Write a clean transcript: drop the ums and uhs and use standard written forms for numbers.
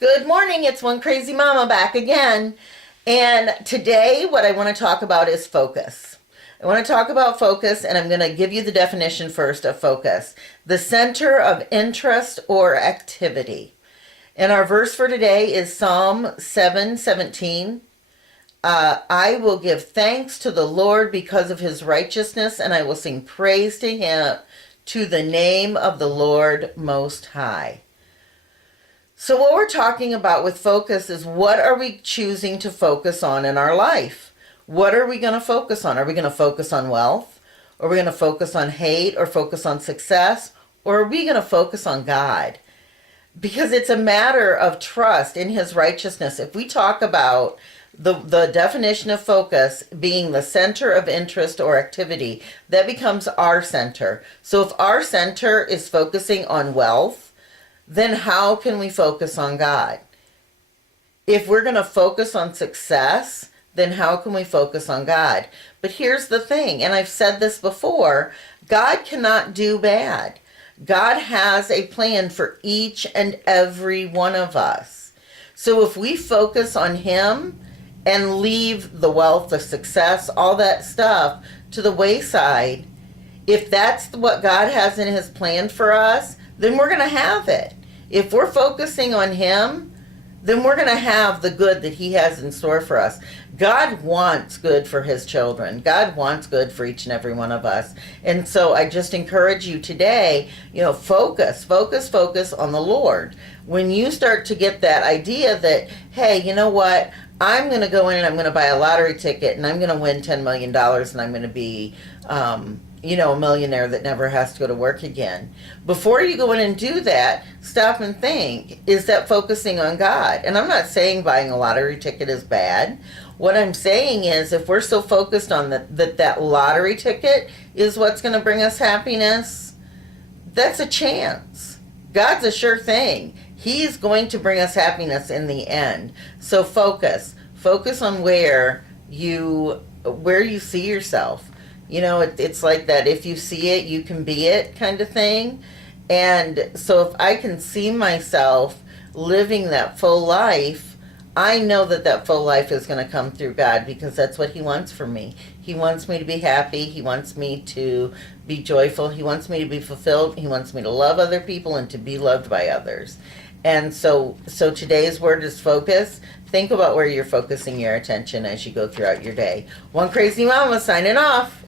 Good morning, it's One Crazy Mama back again. And today, what I want to talk about is focus. I want to talk about focus, and I'm going to give you the definition first of focus: the center of interest or activity. And our verse for today is Psalm 7:17. I will give thanks to the Lord because of his righteousness, and I will sing praise to him, to the name of the Lord Most High. So, what we're talking about with focus is, what are we choosing to focus on in our life? What are we going to focus on? Are we going to focus on wealth? Are we going to focus on hate or focus on success? Or are we going to focus on God? Because it's a matter of trust in his righteousness. If we talk about the definition of focus being the center of interest or activity, that becomes our center. So if our center is focusing on wealth, then how can we focus on God? If we're going to focus on success, then how can we focus on God? But here's the thing, and I've said this before: God cannot do bad. God has a plan for each and every one of us. So if we focus on him and leave the wealth, the success, all that stuff to the wayside, if that's what God has in his plan for us, then we're going to have it. If we're focusing on him, then we're going to have the good that he has in store for us. God wants good for his children. God wants good for each and every one of us. And so I just encourage you today, focus on the Lord. When you start to get that idea that, hey, you know what? I'm going to go in and I'm going to buy a lottery ticket and I'm going to win $10 million and I'm going to be, a millionaire that never has to go to work again. Before you go in and do that, stop and think, is that focusing on God? And I'm not saying buying a lottery ticket is bad. What I'm saying is, if we're so focused on that lottery ticket is what's going to bring us happiness, that's a chance. God's a sure thing. He's going to bring us happiness in the end. So focus on where you see yourself. It's like that, if you see it, you can be it kind of thing. And so if I can see myself living that full life, I know that full life is going to come through God, because that's what he wants for me. He wants me to be happy. He wants me to be joyful. He wants me to be fulfilled. He wants me to love other people and to be loved by others. And so today's word is focus. Think about where you're focusing your attention as you go throughout your day. One Crazy Mama signing off.